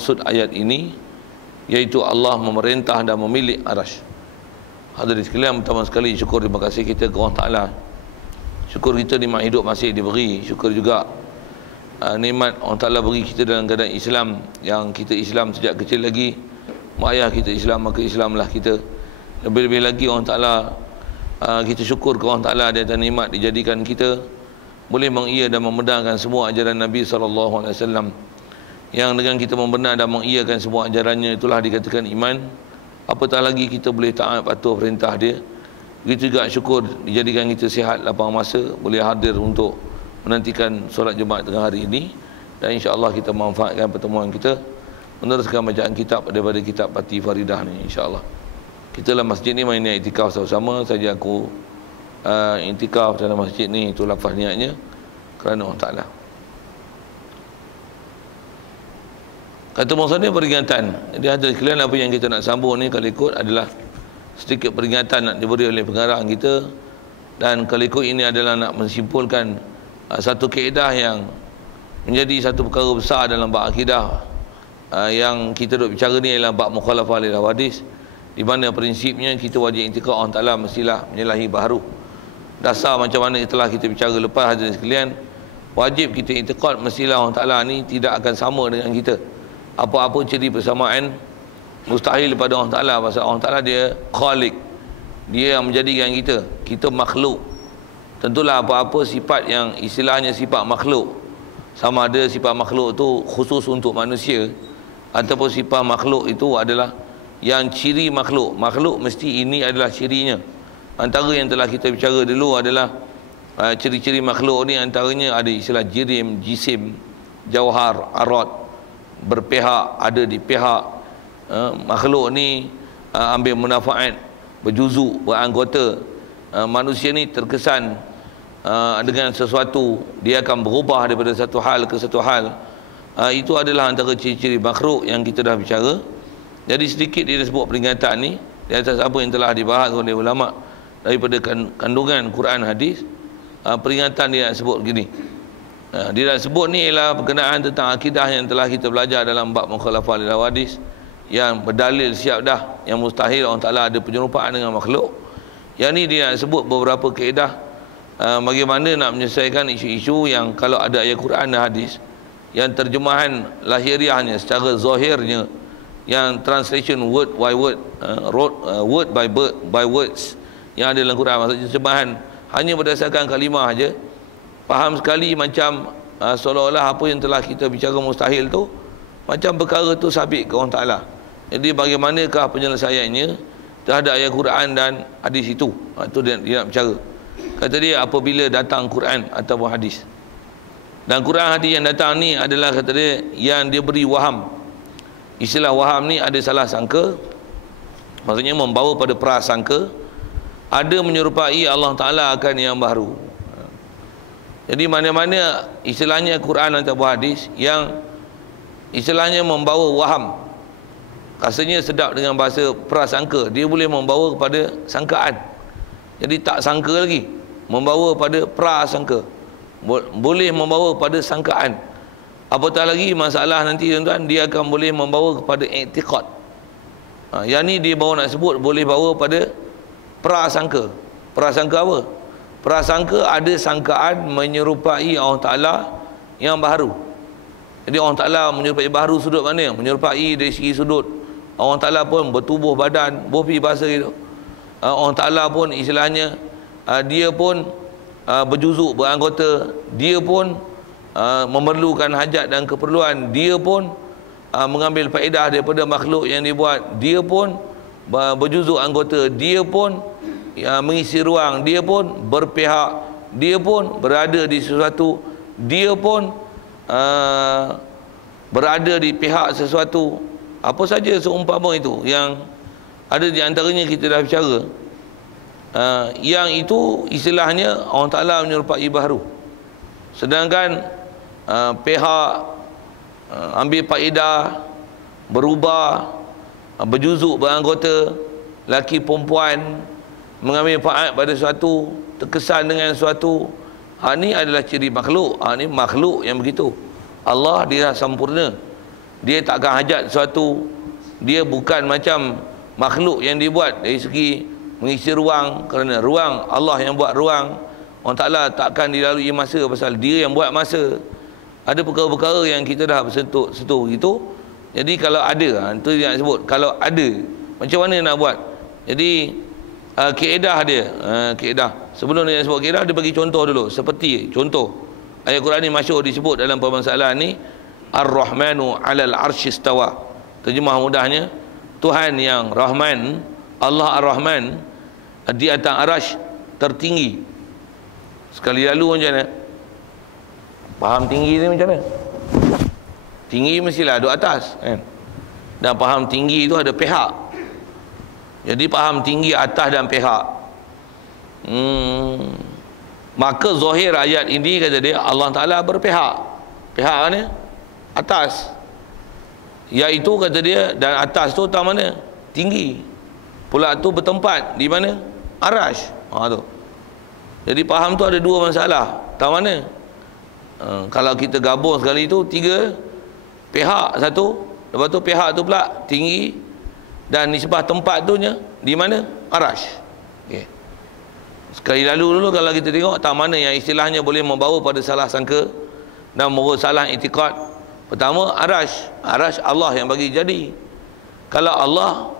maksud ayat ini, yaitu Allah memerintah dan memilih arasy. Hadirin sekalian, pertama sekali syukur, terima kasih kita ke Allah Ta'ala. Syukur kita nikmat hidup masih diberi. Syukur juga nikmat Allah Ta'ala beri kita dalam keadaan Islam, yang kita Islam sejak kecil lagi. Mak ayah kita Islam, maka Islamlah kita. Lebih-lebih lagi Allah Ta'ala, kita syukur ke Allah Ta'ala di atas nikmat dijadikan kita boleh mengiya dan membenarkan semua ajaran Nabi SAW, yang dengan kita membenar dan mengiyakan semua ajarannya itulah dikatakan iman. Apatah lagi kita boleh taat patuh perintah dia. Begitu juga syukur dijadikan kita sihat lapang masa, boleh hadir untuk menantikan solat Jumaat tengah hari ini, dan insya-Allah kita manfaatkan pertemuan kita meneruskan bacaan kitab daripada kitab Pati Faridah ni, insya-Allah. Kita dalam masjid ni main niat iktikaf sama-sama. Saja aku iktikaf dalam masjid ni, itu lafaz niatnya kerana Allah Ta'ala. Kata maksudnya peringatan. Jadi hadirin sekalian, apa yang kita nak sambung ni kalau ikut adalah sedikit peringatan nak diberi oleh pengarang kita, dan kalau ikut ini adalah nak menyimpulkan satu kaedah yang menjadi satu perkara besar dalam bab akidah. Yang kita duk bicara ni ialah bab mukhalafah lil hawadis, di mana prinsipnya kita wajib i'tikad Allah Ta'ala mestilah menyalahi baharu. Dasar macam mana telah kita bicara lepas, hadirin sekalian, wajib kita i'tikad mestilah Allah Ta'ala ni tidak akan sama dengan kita. Apa-apa ciri persamaan mustahil pada Allah Ta'ala. Pasal Allah Ta'ala dia khalik, dia yang menjadikan kita, kita makhluk. Tentulah apa-apa sifat yang istilahnya sifat makhluk, sama ada sifat makhluk itu khusus untuk manusia, ataupun sifat makhluk itu adalah yang ciri makhluk. Makhluk mesti ini adalah cirinya. Antara yang telah kita bicara dulu adalah ciri-ciri makhluk ni, antaranya ada istilah jirim, jisim, jauhar, arad, berpihak, ada di pihak. Makhluk ni ambil munafaat, berjuzuk, beranggota. Manusia ni terkesan dengan sesuatu, dia akan berubah daripada satu hal ke satu hal. Itu adalah antara ciri-ciri makhluk yang kita dah bicara. Jadi sedikit dia sebut peringatan ni di atas apa yang telah dibahas oleh ulama daripada kandungan Quran hadis. Peringatan dia sebut begini. Dia sebut ni ialah berkenaan tentang akidah yang telah kita belajar dalam bab mukhalafah lil hawadis, yang berdalil siap dah yang mustahil Allah Ta'ala ada penyerupaan dengan makhluk. Yang ni dia sebut beberapa kaedah bagaimana nak menyelesaikan isu-isu yang kalau ada ayat Quran dan hadis yang terjemahan lahiriahnya secara zahirnya, yang translation word by word, word by words yang ada dalam Quran, maksudnya terjemahan hanya berdasarkan kalimah aja, faham sekali macam seolah-olah apa yang telah kita bicara mustahil tu macam perkara tu sabit ke Allah Ta'ala. Jadi bagaimanakah penyelesaiannya terhadap ayat Quran dan hadis itu? Itu dia nak bicara. Kata dia, apabila datang Quran ataupun hadis, dan Quran hadis yang datang ni adalah, kata dia, yang dia beri waham. Istilah waham ni ada salah sangka, maksudnya membawa pada prasangka, ada menyerupai Allah Ta'ala akan yang baru. Jadi mana-mana istilahnya Quran ataupun hadis yang istilahnya membawa waham, rasanya sedap dengan bahasa prasangka, dia boleh membawa kepada sangkaan. Jadi tak sangka lagi, membawa pada prasangka, boleh membawa pada sangkaan. Apatah lagi masalah nanti tuan-tuan, dia akan boleh membawa kepada i'tiqad. Yang ni dia bawa nak sebut boleh bawa pada prasangka. Prasangka apa? Prasangka ada sangkaan menyerupai Allah Ta'ala yang baharu. Jadi Allah Ta'ala menyerupai baharu sudut mana? Menyerupai dari segi sudut Allah Ta'ala pun bertubuh badan, bopi bahasa gitu. Allah Ta'ala pun istilahnya dia pun berjuzuk, beranggota, dia pun memerlukan hajat dan keperluan, dia pun mengambil faedah daripada makhluk yang dibuat, dia pun berjuzuk anggota, dia pun mengisi ruang, dia pun berpihak, dia pun berada di sesuatu, dia pun berada di pihak sesuatu. Apa saja seumpama itu yang ada di antaranya kita dah bicara. Yang itu istilahnya Allah Ta'ala menyerupai baharu. Sedangkan pihak ambil faedah, berubah, berjuzuk, beranggota, laki perempuan, mengambil faedah pada suatu, terkesan dengan suatu, ini adalah ciri makhluk. Ini makhluk yang begitu. Allah dia sempurna. Dia takkan hajat sesuatu. Dia bukan macam makhluk yang dibuat dari segi mengisi ruang, kerana ruang Allah yang buat ruang. Allah Ta'ala takkan dilalui masa pasal dia yang buat masa. Ada perkara-perkara yang kita dah bersentuh gitu. Jadi kalau ada, itu yang sebut, kalau ada, macam mana nak buat? Jadi kaedah dia, kaedah. Sebelum dia sebut kaedah, dia bagi contoh dulu. Seperti contoh ayat Quran ni masyhur disebut dalam permasalahan ni, Ar-Rahmanu 'alal 'arsy istawa. Terjemah mudahnya, Tuhan yang Rahman, Allah Ar-Rahman di atas arasy tertinggi. Sekali lalu macam mana? Faham tinggi ni macam mana? Tinggi mestilah duduk atas, kan? Dan faham tinggi itu ada pihak. Jadi faham tinggi atas dan pihak. Maka zahir ayat ini kata dia, Allah Ta'ala berpihak. Pihak mana? Atas. Iaitu kata dia, dan atas tu tak mana? Tinggi. Pula tu bertempat di mana? Arasy. Tu. Jadi faham tu ada dua masalah. Tak mana? Kalau kita gabung sekali tu tiga pihak satu, lepas tu pihak tu pula tinggi, dan nisbah tempat tu nya di mana? Arasy. Okay. Sekali lalu dulu kalau kita tengok tak mana yang istilahnya boleh membawa pada salah sangka dan membawa salah i'tiqad. Pertama, arasy. Arasy Allah yang bagi jadi. Kalau Allah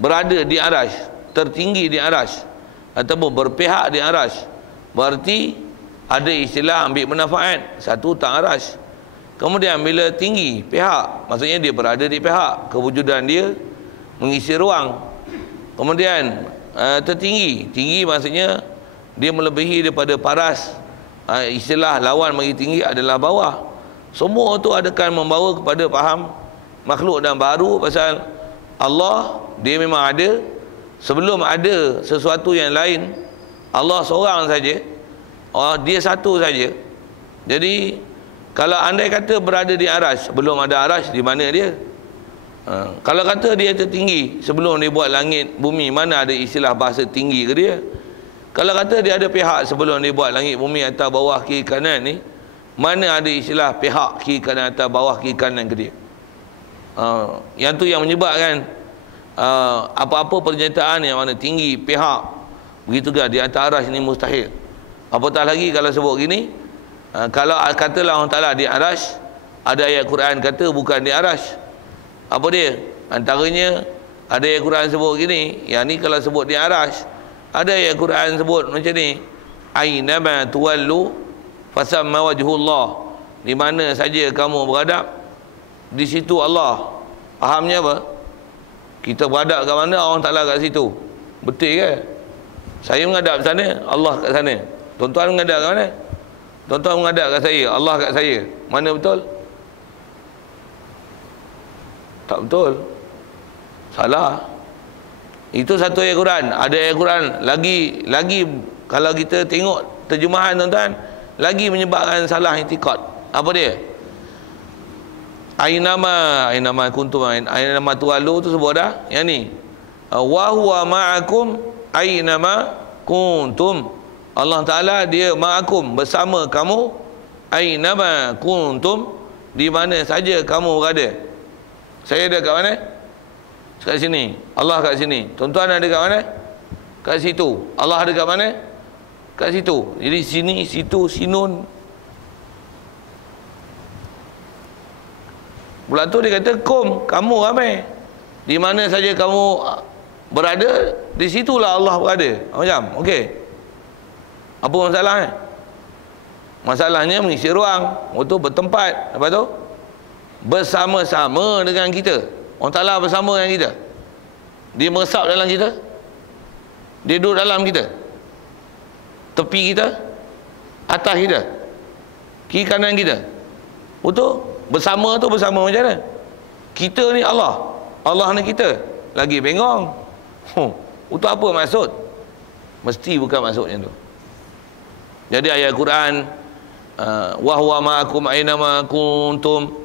berada di arasy, tertinggi di arasy, ataupun berpihak di arasy, berarti ada istilah ambil manfaat. Satu tak arasy. Kemudian bila tinggi pihak, maksudnya dia berada di pihak, kewujudan dia mengisi ruang. Kemudian tertinggi, tinggi maksudnya dia melebihi daripada paras. Istilah lawan bagi tinggi adalah bawah. Semua tu akan membawa kepada faham makhluk dan baru pasal Allah dia memang ada. Sebelum ada sesuatu yang lain, Allah seorang saja. Dia satu saja. Jadi kalau andai kata berada di arasy, belum ada arasy, di mana dia? Kalau kata dia tertinggi, sebelum dia buat langit bumi, mana ada istilah bahasa tinggi ke dia? Kalau kata dia ada pihak sebelum dia buat langit bumi atas bawah kiri kanan ni, mana ada istilah pihak kiri kanan atas bawah kiri kanan ke dia? Yang tu yang menyebabkan apa-apa pernyataan yang mana tinggi pihak, begitu juga di atas arasy ni mustahil. Apatah lagi kalau sebut gini, kalau katalah Allah Ta'ala di arasy, ada ayat Quran kata bukan di arasy. Apa dia? Antaranya ada ayat Quran sebut gini, yang ni kalau sebut di arasy. Ada ayat Quran sebut macam ni, Ainama tuwallu fasamma wajhullah. Di mana saja kamu beradab, di situ Allah. Fahamnya apa? Kita beradab kat mana, Allah Ta'ala kat situ. Betul ke? Saya menghadap sana, Allah kat sana. Tuan-tuan menghadap kat mana? Tuan-tuan menghadap kat saya, Allah kat saya. Mana betul? Tak betul. Salah. Itu satu ayat Quran. Ada ayat Quran lagi kalau kita tengok terjemahan tuan-tuan, lagi menyebabkan salah i'tiqad. Apa dia? Ainama kuntum ainama tuwallu tu sebut dah. Yang ni. Wa huwa ma'akum ainama kuntum. Allah Ta'ala dia ma'akum, bersama kamu, ainama kuntum, di mana saja kamu berada. Saya ada kat mana? Kat sini. Allah kat sini. Tuan-tuan ada kat mana? Kat situ. Allah ada kat mana? Kat situ. Jadi sini, situ, sinun. Pula tu dia kata kum, kamu ramai. Di mana saja kamu berada, di situlah Allah berada. Macam, okey. Apa masalahnya? Masalahnya mengisi ruang, untuk bertempat. Lepas tu bersama-sama dengan kita. Allah Ta'ala bersama dengan kita. Dia meresap dalam kita. Dia duduk dalam kita. Tepi kita, atas kita, kiri kanan kita. Betul? Bersama tu bersama macam mana? Kita ni Allah, Allah ni kita. Lagi bengong. Untuk apa maksud? Mesti bukan maksudnya tu. Jadi ayat Quran, wa huwa ma'akum ainama kuntum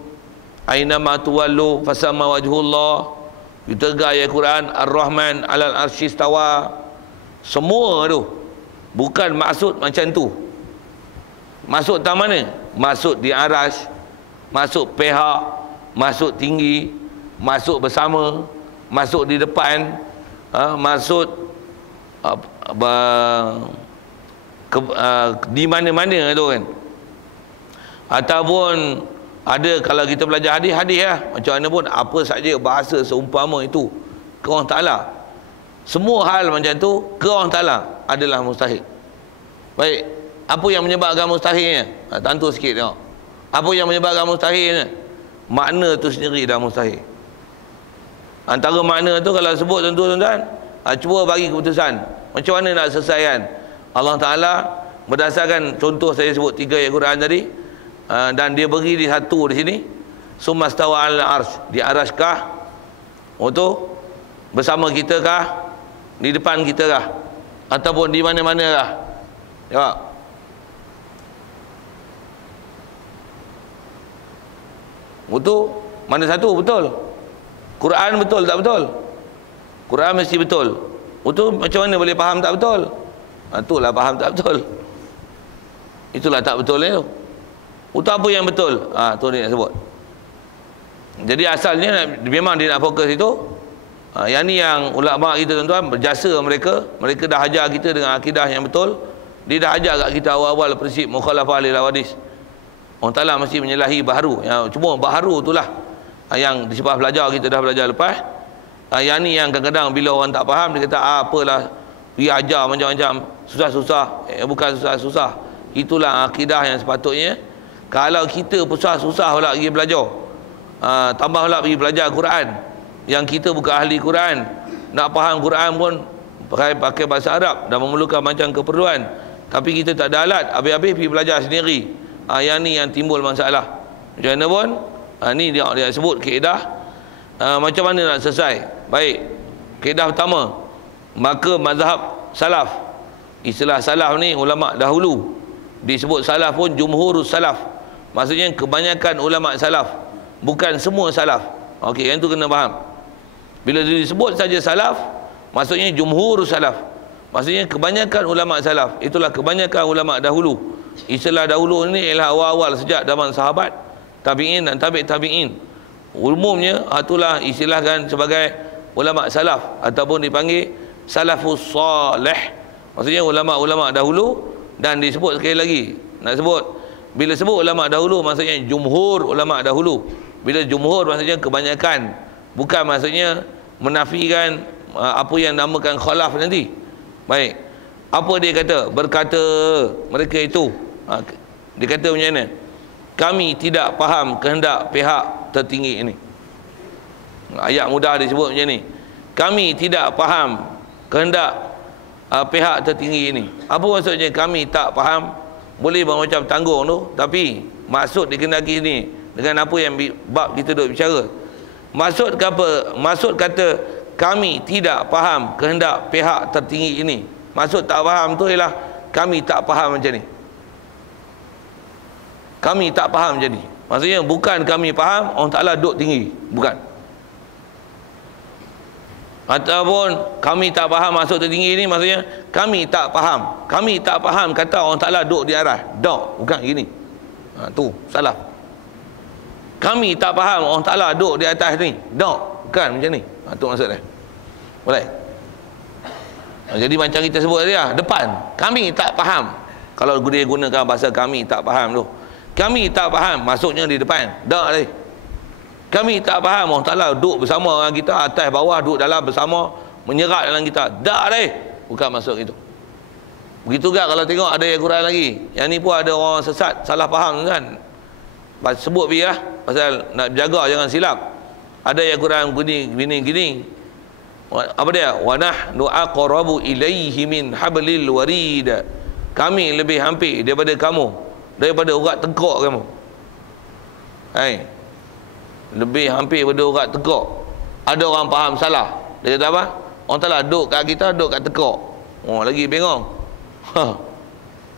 ainama tuwallu fasamma wajhullah. Kita ayat Quran Ar-Rahman 'alal 'arsy istawa. Semua tu bukan maksud macam tu. Maksud tak mana? Maksud di arasy, maksud pihak, maksud tinggi, maksud bersama, maksud di depan, maksud di mana-mana tu kan. Ataupun ada kalau kita belajar hadis lah, macam mana pun apa saja bahasa seumpama itu ke Allah Ta'ala, semua hal macam tu ke Allah Ta'ala adalah mustahil. Baik, apa yang menyebabkan mustahilnya? Tentu sikit tengok. Apa yang menyebabkan mustahilnya? Makna tu sendiri dah mustahil. Antara makna tu kalau sebut tuan-tuan, cuba bagi keputusan macam mana nak selesaikan. Allah Ta'ala berdasarkan contoh saya sebut 3 ayat Quran tadi, dan dia beri di satu di sini, summa stawa al arsh, di arashkah, itu bersama kita kah, di depan kita kah, ataupun di mana-mana kah? Ya. Itu mana satu betul? Quran betul tak betul? Quran mesti betul. Itu macam mana boleh faham tak betul? Itulah faham tak betul. Itulah tak betul itu. Itu apa yang betul? Tu dia nak sebut. Jadi asalnya memang dia nak fokus itu. Yang ni yang ulama kita tuan-tuan berjasa, mereka dah ajar kita dengan akidah yang betul. Dia dah ajar kat kita awal-awal prinsip mukhalafah lil hawadis. Allah Ta'ala mesti menyalahi baharu. Cuma baharu itulah yang disebab belajar, kita dah belajar lepas. Yang ni yang kadang-kadang bila orang tak faham, dia kata apalah, pergi ajar macam-macam susah-susah. Bukan susah-susah, itulah akidah yang sepatutnya. Kalau kita susah-susah pula pergi belajar, tambah pula pergi belajar Quran, yang kita bukan ahli Quran, nak faham Quran pun pakai bahasa Arab dan memerlukan macam keperluan, tapi kita tak ada alat, habis-habis pergi belajar sendiri. Yang ni yang timbul masalah. Macam mana pun, ni dia sebut kaedah. Macam mana nak selesai? Baik, kaedah pertama, maka mazhab salaf. Istilah salaf ni ulama dahulu disebut salaf pun jumhurus salaf, maksudnya kebanyakan ulama salaf, bukan semua salaf. Okey, yang tu kena faham. Bila disebut saja salaf, maksudnya jumhurus salaf, maksudnya kebanyakan ulama salaf. Itulah kebanyakan ulama dahulu. Istilah dahulu ni ialah awal-awal sejak zaman sahabat, tabi'in dan tabi'in. Umumnya itulah istilahkan sebagai ulama salaf ataupun dipanggil salafus salih, maksudnya ulama-ulama dahulu. Dan disebut sekali lagi, nak sebut, bila sebut ulama dahulu maksudnya jumhur ulama dahulu. Bila jumhur maksudnya kebanyakan, bukan maksudnya menafikan apa yang namakan khalaf nanti. Baik, apa dia kata? Berkata mereka itu, dia kata macam mana? Kami tidak faham kehendak pihak tertinggi ini. Ayat mudah disebut macam ni, kami tidak faham kehendak pihak tertinggi ini. Apa maksudnya kami tak faham? Boleh macam tanggung tu, tapi maksud dikendaki ini dengan apa yang bab kita duk bicara. Maksud apa? Maksud kata kami tidak faham kehendak pihak tertinggi ini. Maksud tak faham tu ialah kami tak faham macam ni. Kami tak faham macam ni. Maksudnya bukan kami faham Allah Ta'ala duduk tinggi, bukan. Ataupun kami tak faham maksud tertinggi ini, maksudnya kami tak faham. Kami tak faham kata Allah Ta'ala duduk di atas. Tak, bukan gini. Tu salah. Kami tak faham Allah Ta'ala duduk di atas ni. Tak, bukan macam ni. Tu maksudnya. Boleh? Jadi macam kita sebut tadi lah, depan. Kami tak faham. Kalau dia gunakan bahasa kami tak faham tu, kami tak faham maksudnya di depan. Tak lagi. Kami tak faham Allah Ta'ala duduk bersama dengan kita, atas bawah duduk dalam bersama, menyerat dalam kita. Tak lagi. Bukan maksud itu. Begitu juga kalau tengok ada ayat Quran lagi. Yang ni pun ada orang sesat, salah faham kan. Sebut biar pasal nak jaga jangan silap. Ada ayat Quran gini. Apa dia? Wa nahnu aqrabu ilaihi min hablil warid. Kami lebih hampir daripada kamu, daripada urat tengkok kamu. Hai. Lebih hampir daripada urat tengkok. Ada orang faham salah. Dia kata apa? Orang Ta'ala duduk kat kita, duduk kat tengkok. Oh, lagi bengong.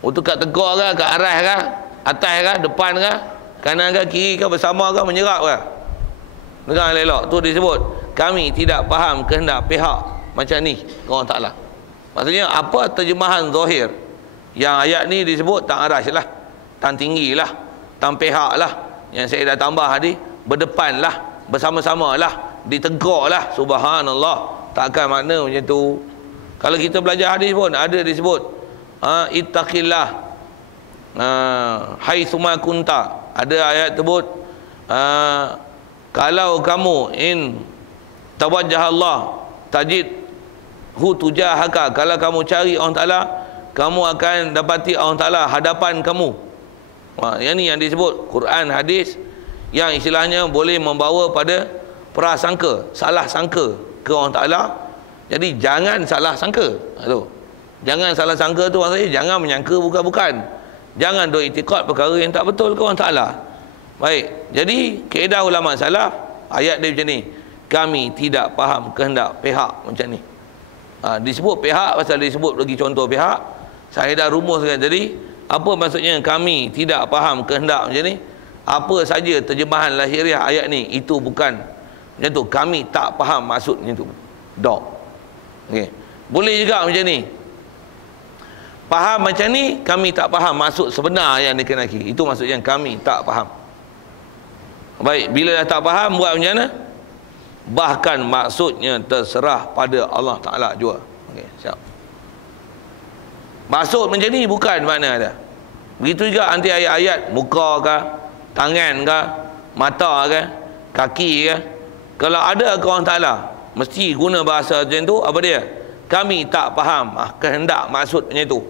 Untuk kat tengkok ke, kat arah ke, atas ke, depan ke, kanan ke, kiri ke, bersama ke, menyerap ke? Dengar elok. Tu disebut kami tidak faham kehendak pihak macam ni Allah Ta'ala. Maksudnya apa terjemahan zahir? Yang ayat ni disebut tang arash lah, tang tinggi lah, tang pihak lah. Yang saya dah tambah tadi, berdepanlah, bersama-samalah, ditegaklah. Subhanallah, takkan makna macam tu. Kalau kita belajar hadis pun ada disebut ittaqillah haitsuma kunta. Ada ayat sebut kalau kamu tawajjah Allah tajid tujahaka, kalau kamu cari Allah Ta'ala, kamu akan dapati Allah Ta'ala hadapan kamu. Yang ni yang disebut Quran, hadis, yang istilahnya boleh membawa pada prasangka, salah sangka ke Allah Ta'ala. Jadi jangan salah sangka tu. Jangan salah sangka tu maksudnya jangan menyangka bukan-bukan. Jangan duk iktikad perkara yang tak betul ke Allah Ta'ala. Baik, jadi kaedah ulama salaf, ayat dia macam ni, kami tidak faham kehendak pihak macam ni. Disebut pihak pasal disebut bagi contoh pihak. Saya dah rumuskan tadi, apa maksudnya kami tidak faham kehendak macam ni. Apa saja terjemahan lahiriah ayat ni, itu bukan macam tu, kami tak faham maksud macam tu. Dok. Okay. Boleh juga macam ni, faham macam ni, kami tak faham maksud sebenar yang dikenaki. Itu maksudnya kami tak faham. Baik, bila dah tak faham, buat macam mana? Bahkan maksudnya terserah pada Allah Ta'ala juga. Okay, siap. Maksud macam ni bukan makna ada. Begitu juga anti ayat-ayat, muka ke, tangan ke, mata ke, kaki ke. Kalau ada ke Allah Ta'ala, mesti guna bahasa macam tu. Apa dia? Kami tak faham kehendak maksud macam tu.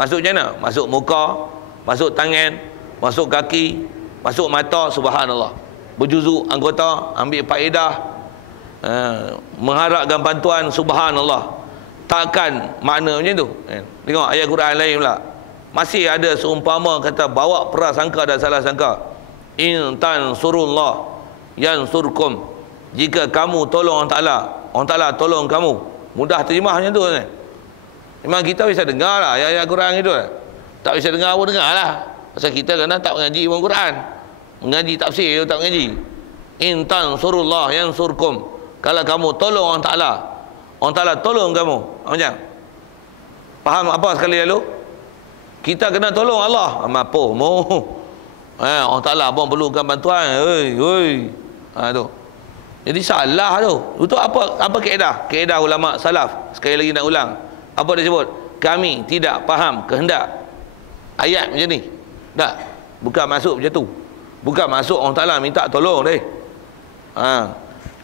Maksud macam mana? Masuk muka, masuk tangan, masuk kaki, masuk mata. Subhanallah, berjuzuk anggota, ambil faedah, mengharapkan bantuan. Subhanallah, takkan makna macam tu. Tengok ayat Quran lain pula, masih ada seumpama kata bawa prasangka dan salah sangka. In tansurullah yansurkum, jika kamu tolong Allah Ta'ala tolong kamu. Mudah terjemah macam tu kan? Memang kita bisa dengar lah ayat-ayat Quran itu kan? Tak bisa dengar pun dengar lah. Pasal kita kadang tak mengaji pun Quran, mengaji tafsir tak mengaji. In tansurullah yansurkum, kalau kamu tolong Allah Ta'ala tolong kamu. Macam faham apa sekali lalu? Kita kena tolong Allah. Mapoh mo. Allah Ta'ala pun perlukan bantuan. Tu. Jadi salah tu. Itu apa kaedah? Kaedah ulama salaf. Sekali lagi nak ulang. Apa dia sebut? Kami tidak faham kehendak ayat macam ni. Tak. Bukan masuk macam tu. Bukan masuk Allah Ta'ala minta tolong deh.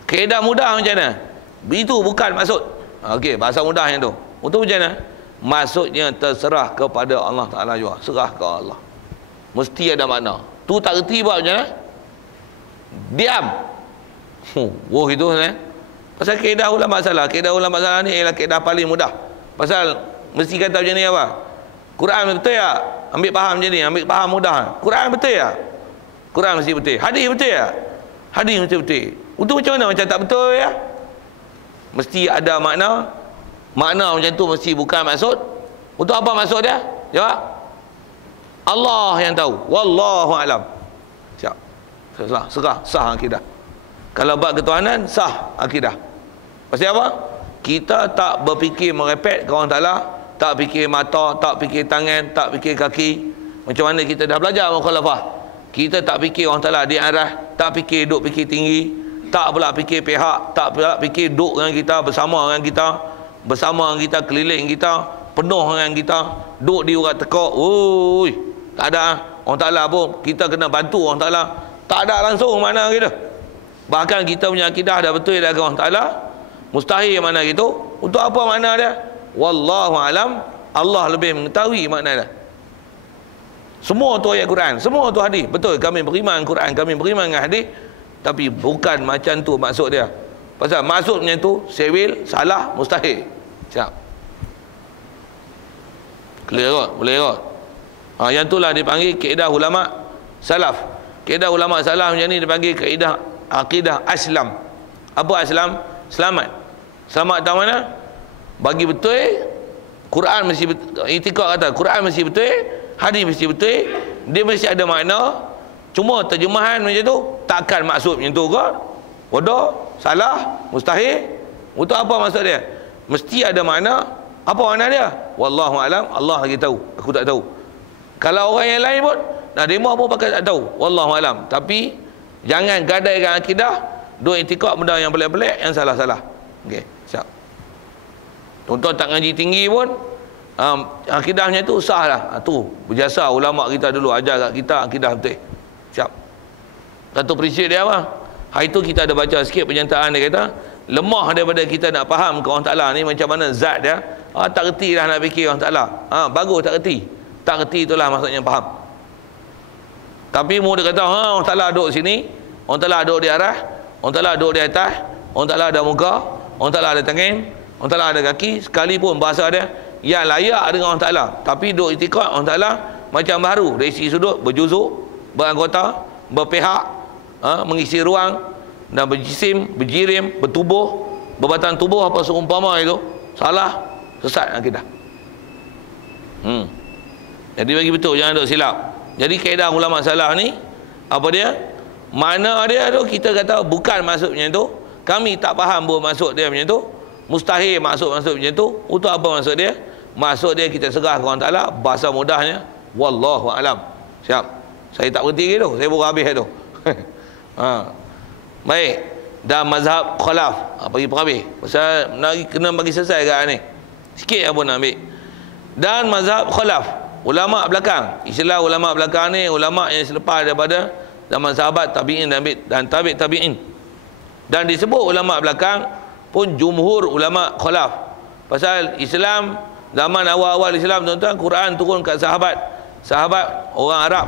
Kaedah mudah macam mana? Itu bukan maksud. Okey, bahasa mudah yang tu. Untuk macam mana? Maksudnya terserah kepada Allah Ta'ala juga. Serah ke Allah. Mesti ada makna. Tu tak reti buat macam mana? Diam. Wah itu pasal kaedah ulama salah. Kaedah ulama salah ni ialah kaedah paling mudah. Pasal mesti kata macam ni apa? Quran betul ya? Ambil faham macam ni, ambil faham mudah. Quran betul ya? Quran mesti betul. Hadis betul ya? Hadis mesti betul. Untuk macam mana macam tak betul ya? Mesti ada makna. Makna macam tu mesti bukan maksud. Untuk apa maksud dia? Jawab. Allah yang tahu. Wallahu alam. Siap. Serah sah akidah. Kalau bab ketuhanan, sah akidah. Pasal apa? Kita tak berfikir merepek ke Allah Ta'ala, tak fikir mata, tak fikir tangan, tak fikir kaki. Macam mana kita dah belajar mukhalafah. Kita tak fikir Allah Ta'ala di arah, tak fikir duk fikir tinggi, tak pula fikir pihak, tak pula fikir duk dengan kita, bersama dengan kita, keliling kita, penuh dengan kita, duk di urat tekak. Ui, tak ada Allah Ta'ala pun kita kena bantu Allah Ta'ala. Tak ada langsung mana kita. Bahkan kita punya akidah dah betul dah Allah Ta'ala, mustahil mana gitu. Untuk apa makna dia? Wallahu alam. Allah lebih mengetahui makna dia. Semua tu ayat Quran, semua tu hadis. Betul, kami beriman Quran, kami beriman dengan hadis, tapi bukan macam tu maksud dia. Pasal maksudnya tu sewil, salah, mustahil. Siap. Clear kot? Boleh kot? Yang itulah dipanggil kaedah ulama salaf. Kaedah ulama salaf macam ni dipanggil kaedah akidah aslam. Apa aslam? Selamat. Selamat tahu mana? Bagi betul Quran mesti itikad kata Quran mesti betul, hadis mesti betul, dia mesti ada makna. Cuma terjemahan macam tu takkan maksud macam tu ke? Bodoh, salah, mustahil. Untuk apa maksud dia? Mesti ada makna. Apa makna dia? Wallahu alam, Allah lagi tahu, aku tak tahu. Kalau orang yang lain pun nak demo apa pakai tak tahu. Wallahu alam. Tapi Jangan gadaikan akidah, duk iktikad benda yang pelik-pelik, yang salah-salah. Okey, siap. Tuan-tuan tak ngaji tinggi pun, akidahnya tu sah lah. Tu berjasa ulama kita dulu ajar kat kita akidah betul. Siap. Satu prinsip dia apa? Hari tu kita ada baca sikit pernyataan dia kata, lemah daripada kita nak faham ke Allah Ta'ala ni macam mana zat dia. Tak reti dah nak fikir Allah Ta'ala. Bagus tak reti. Tak reti itulah maksudnya faham. Tapi mu dia kata, Allah Ta'ala duduk sini, Allah Ta'ala duduk di arah, Allah Ta'ala duduk di atas, Allah Ta'ala ada muka, Allah Ta'ala ada tangan, Allah Ta'ala ada kaki, sekalipun bahasa dia yang layak dengan Allah Ta'ala. Tapi duduk iktikad Allah Ta'ala macam baru, dari segi sudut, berjuzuk, beranggota, berpihak, mengisi ruang, dan berjisim, berjirim, bertubuh, berbatang tubuh apa seumpama itu, salah, sesat akidah. Jadi bagi betul, jangan duk silap. Jadi kaedah ulama salah ni apa dia? Makna dia tu kita kata bukan maksud macam tu. Kami tak faham pun maksud dia macam tu. Mustahil maksud macam tu. Untuk apa maksud dia? Maksud dia kita serah kepada Allah Ta'ala. Bahasa mudahnya wallahu alam. Siap. Saya tak berhenti tu. Saya baru habis tu. Baik. Dan mazhab khalaf. Bagi perhabis. Pasal kena bagi selesai kat ni. Sikit apa nak ambil. Dan mazhab khalaf. Ulama belakang, istilah ulama belakang ni ulama yang selepas daripada zaman sahabat, tabi'in dan tabi'in. Dan disebut ulama belakang pun jumhur ulama khalaf. Pasal Islam zaman awal-awal Islam tuan-tuan, Quran turun kat sahabat orang Arab.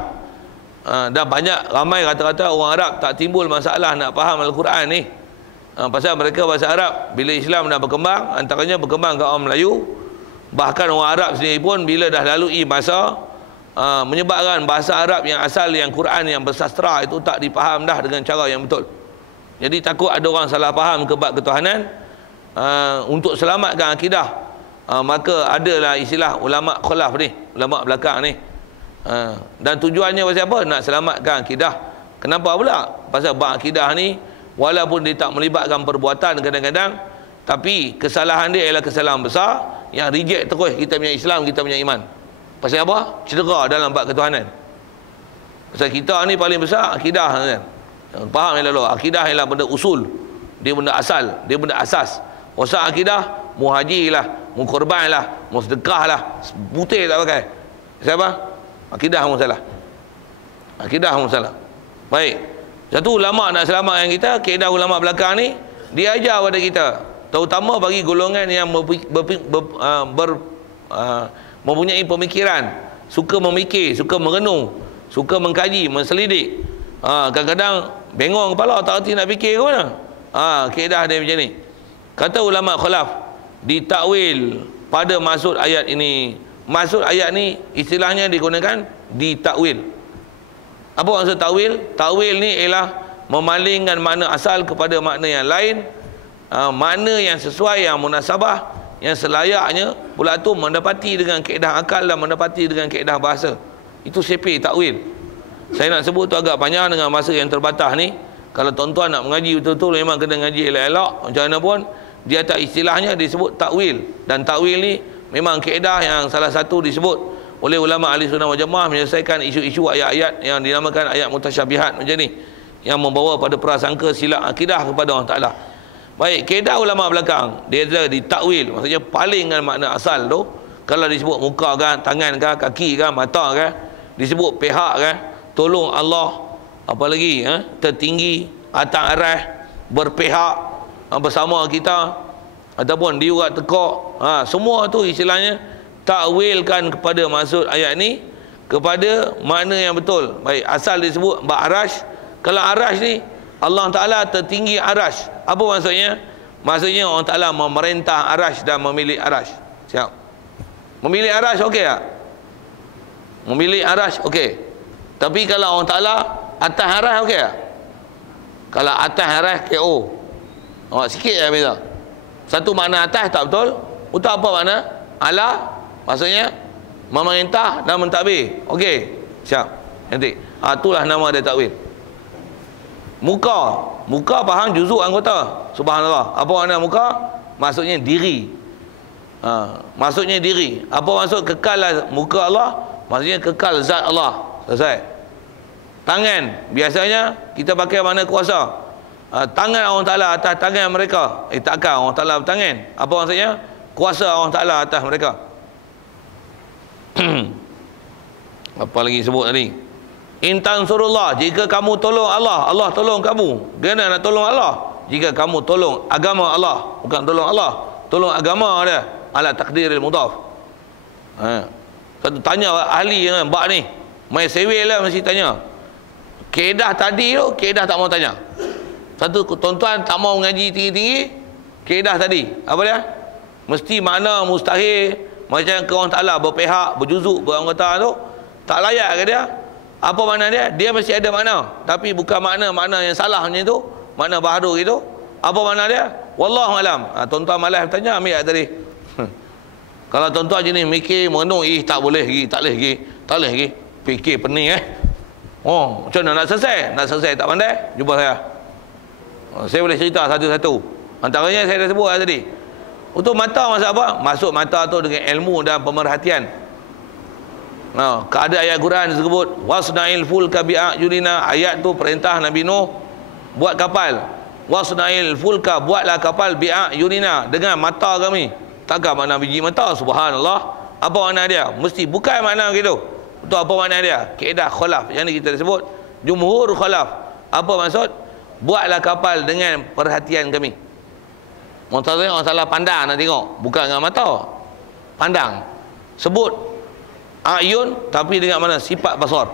Dan banyak ramai kata-kata orang Arab tak timbul masalah nak faham Al-Quran ni. Pasal mereka bahasa Arab bila Islam dah berkembang, antaranya berkembang kat orang Melayu. Bahkan orang Arab sendiri pun bila dah lalui masa menyebabkan bahasa Arab yang asal yang Quran yang bersastra itu tak dipaham dah dengan cara yang betul. Jadi takut ada orang salah faham kebab ketuhanan. Untuk selamatkan akidah, maka adalah istilah ulama khalaf ni, ulama belakang ni. Dan tujuannya pasal apa? Nak selamatkan akidah. Kenapa pula? Pasal bab akidah ni walaupun dia tak melibatkan perbuatan kadang-kadang, tapi kesalahan dia ialah kesalahan besar yang reject terus kita punya Islam, kita punya iman. Pasal apa? Cedera dalam bab ketuhanan. Pasal kita ni paling besar akidah kan. Faham ya lalu? Akidah ialah benda usul. Dia benda asal, dia benda asas. Rosak akidah, mu haji lah, mu korban lah, mu sedekah lah, putih tak pakai. Siapa? Akidah mu salah. Akidah mu salah. Baik. Satu ulama nak selamatkan kita, kaedah ulama belakang ni dia ajar pada kita, terutama bagi golongan yang mempunyai pemikiran, suka memikir, suka merenung, suka mengkaji, menselidik. Kadang-kadang bengong kepala, tak erti nak fikir ke mana. Kaedah dia macam ni. Kata ulama khalaf, ditakwil pada maksud ayat ini. Maksud ayat ni istilahnya digunakan ditakwil. Apa maksud takwil? Takwil ni ialah memalingkan makna asal kepada makna yang lain. Makna yang sesuai, yang munasabah, yang selayaknya pula tu mendapati dengan kaedah akal dan mendapati dengan kaedah bahasa. Itu sepi takwil. Saya nak sebut tu agak panjang dengan masa yang terbatas ni. Kalau tuan-tuan nak mengaji betul-betul memang kena ngaji elok-elok. Macam mana pun di atas istilahnya disebut takwil. Dan takwil ni memang kaedah yang salah satu disebut oleh ulama ahli sunnah wal jamaah menyelesaikan isu-isu ayat-ayat yang dinamakan ayat mutasyabihat macam ni, yang membawa pada prasangka silap akidah kepada Allah Ta'ala. Baik, kaedah ulama belakang dia ada ditakwil, maksudnya palingkan makna asal tu. Kalau disebut muka kan, tangan kan, kaki kan, mata kan, disebut pihak kan, tolong Allah, apa lagi tertinggi, atas arah, berpihak bersama kita, ataupun diurat tekak, semua tu istilahnya takwilkan kepada maksud ayat ni, kepada makna yang betul. Baik, asal disebut ba'arash. Kalau arash ni Allah Ta'ala tertinggi arash. Apa maksudnya? Maksudnya Allah Ta'ala memerintah arash dan memilih arash. Siap. Memilih arash okey tak? Memilih arash okey. Tapi kalau Allah Ta'ala atas arash okey tak? Kalau atas arash KO. Sikit je beza. Satu makna atas tak betul. Untuk apa makna? Ala, maksudnya memerintah dan mentadbir. Okey. Siap. Nanti. Itulah nama dia takwil. Muka. Muka faham juzuk anggota. Subhanallah. Apa makna muka? Maksudnya diri. Maksudnya diri. Apa maksud kekal muka Allah? Maksudnya kekal zat Allah. Selesai. Tangan, biasanya kita pakai makna kuasa. Tangan Allah Ta'ala atas tangan mereka. Takkan Allah Ta'ala bertangan. Apa maksudnya? Kuasa Allah Ta'ala atas mereka. Apa lagi sebut tadi? Intan surullah, jika kamu tolong Allah, Allah tolong kamu. Dia nak tolong Allah. Jika kamu tolong agama Allah, bukan tolong Allah, tolong agama dia. Ala takdiril mudaf. Satu tanya ahli yang bak ni, main sewel lah mesti tanya. Kaedah tadi tu, kaedah tak mau tanya. Satu tuan-tuan tak mau ngaji tinggi-tinggi, kaedah tadi apa dia? Mesti makna mustahil. Macam ke orang Ta'ala berpihak, berjuzuk, beranggota tu, tak layak ke dia? Apa makna dia? Dia mesti ada makna, tapi bukan makna yang salah macam tu, makna bahadur gitu. Apa makna dia? Wallahu alam. Tuan-tuan malas bertanya, ambil tadi. Kalau tuan-tuan jenis mikir mengenung, tak boleh lagi, tak boleh lagi, tak boleh lagi, fikir pening Oh, macam mana nak selesai? Nak selesai tak pandai? Jumpa saya. Saya boleh cerita satu-satu. Antaranya saya dah sebut tadi. Untuk mata maksud apa? Masuk mata tu dengan ilmu dan pemerhatian. Keadaan ayat Quran disebut wasna'il fulka bi'ayunina. Ayat tu perintah Nabi Nuh buat kapal. Wasna'il fulka, buatlah kapal bi'ayunina, dengan mata kami. Takkan makna biji mata, subhanallah. Apa makna dia? Mesti bukan makna gitu. Itu apa makna dia? Kaedah khalaf yang ni kita sebut jumhur khalaf. Apa maksud? Buatlah kapal dengan perhatian kami. Maksudnya orang salah pandang nak tengok, bukan dengan mata. Pandang. Sebut ayun tapi dengan mana? Sifat basar.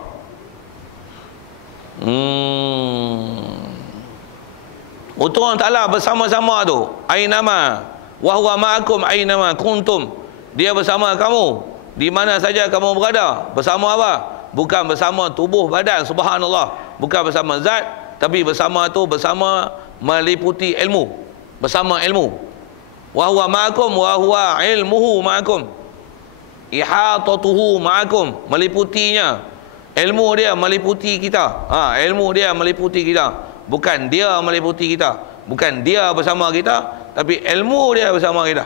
Untuk orang Ta'ala bersama-sama tu, ainama wa huwa ma'akum ainama kuntum. Dia bersama kamu di mana saja kamu berada. Bersama apa? Bukan bersama tubuh badan, subhanallah. Bukan bersama zat, tapi bersama tu bersama meliputi ilmu. Bersama ilmu. Wa huwa ma'akum wa huwa ilmuhu ma'akum. Ihatatuhu ma'akum, meliputinya. Ilmu dia meliputi kita. Ilmu dia meliputi kita. Bukan dia meliputi kita. Bukan dia bersama kita, tapi ilmu dia bersama kita.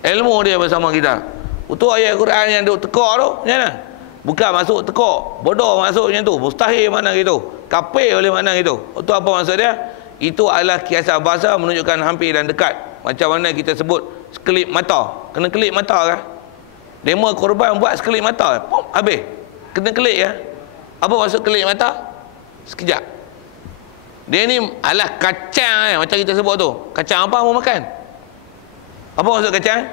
Ilmu dia bersama kita. Itu ayat Quran yang duk tekak tu, macam mana? Bukan masuk tekak, bodoh masuk macam tu. Mustahil mana gitu. Kafir oleh mana gitu. Itu apa maksud dia? Itu adalah kiasan bahasa menunjukkan hampir dan dekat. Macam mana kita sebut sekelip mata. Kena kelip mata kan? Demo korban buat sekelip mata, pom, habis. Kena kelip ya. Apa maksud kelip mata? Sekejap. Dia ni adalah kacang macam kita sebut tu. Kacang apa mau makan? Apa maksud kacang?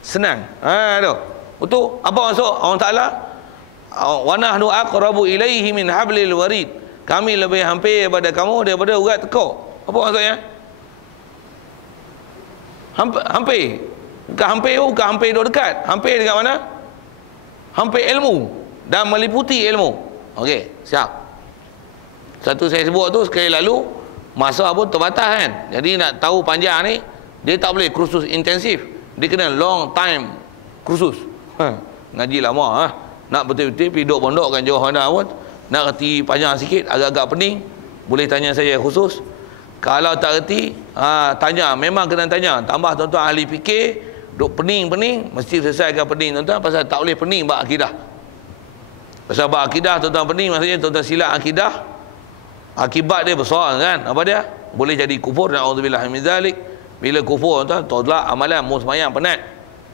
Senang. Tu. Betul. Apa maksud Allah Ta'ala? Wa nahnu aqrabu ilaihi min hablil warid. Kami lebih hampir pada kamu daripada urat tekuk. Apa maksudnya? Hampir. Bukan hampir duduk dekat. Hampir dekat mana? Hampir ilmu dan meliputi ilmu. Okey, siap. Satu saya sebut tu sekali lalu, masa pun terbatas kan. Jadi nak tahu panjang ni, dia tak boleh kursus intensif. Dia kena long time kursus. Ngaji lama Nak betul-betul pergi duduk pondok kan jauh mana pun. Nak reti panjang sikit, agak-agak pening, boleh tanya saya khusus. Kalau tak reti, tanya, memang kena tanya. Tambah tuan-tuan ahli fikir, duk pening-pening, mesti selesaikan pening tuan-tuan, pasal tak boleh pening bab akidah. Pasal bab akidah tuan-tuan pening, maksudnya tuan-tuan silap akidah, akibat dia besar kan. Apa dia? Boleh jadi kufur, na'udzubillah min zalik. Bila kufur tuan-tuan, tolak amalan, mu semayang penat.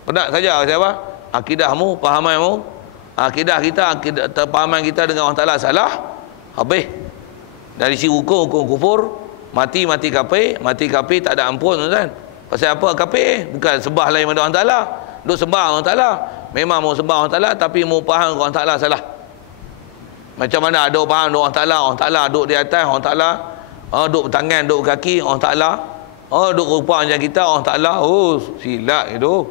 Penat saja siapa? Akidahmu, pahamanmu. Akidah kita, pahaman kita dengan Allah Ta'ala salah, habis. Dari si hukum kufur, mati kafir tak ada ampun tuan. Pasal apa kafir? Bukan sembah lain pada Allah Ta'ala, duk sembah Allah Ta'ala. Memang mau sembah Allah Ta'ala, tapi mau faham Allah Ta'ala salah. Macam mana ada faham Allah Ta'ala duk di atas, Allah Ta'ala duk bertangan, duk berkaki, Allah Ta'ala duk rupa macam kita, Allah Ta'ala silap itu.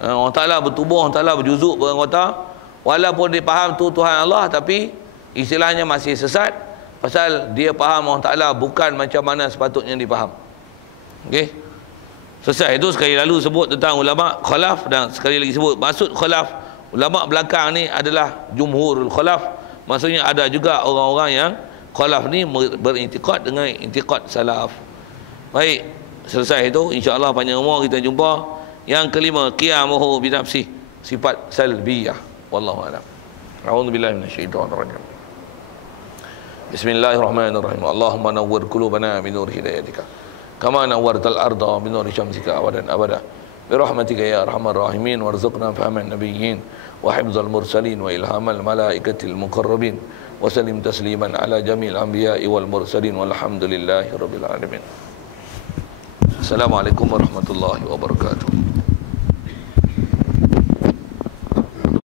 Allah Ta'ala bertubuh, Allah Ta'ala berjuzuk, beranggota. Walaupun dia faham tu Tuhan Allah, tapi istilahnya masih sesat. Pasal dia faham Allah Ta'ala bukan macam mana sepatutnya dipaham. Okey, selesai. Itu sekali lalu sebut tentang ulama khalaf, dan sekali lagi sebut maksud khalaf. Ulama belakang ni adalah jumhurul khalaf. Maksudnya ada juga orang-orang yang khalaf ni berintikad dengan intikad salaf. Baik, selesai itu. InsyaAllah panjang umur kita jumpa. Yang kelima, qiyamuhu binafsih, sifat salbiyah. Wallahu a'lam. A'udzubillahi minasyaitonir rajim. Bismillahirrahmanirrahim. Allahumma nawwir qulubana bi nur hidayatika kama nawwartal arda bi nuri syamsika abadan abada. Birahmatika ya arhamar rahimin warzuqna fahman nabiyyin wa hifdzal mursalin wa ilhamal malaikatil muqarrabin wa sallim tasliman ala jamil anbiya'i wal mursalin walhamdulillahi rabbil alamin. Assalamualaikum warahmatullahi wabarakatuh.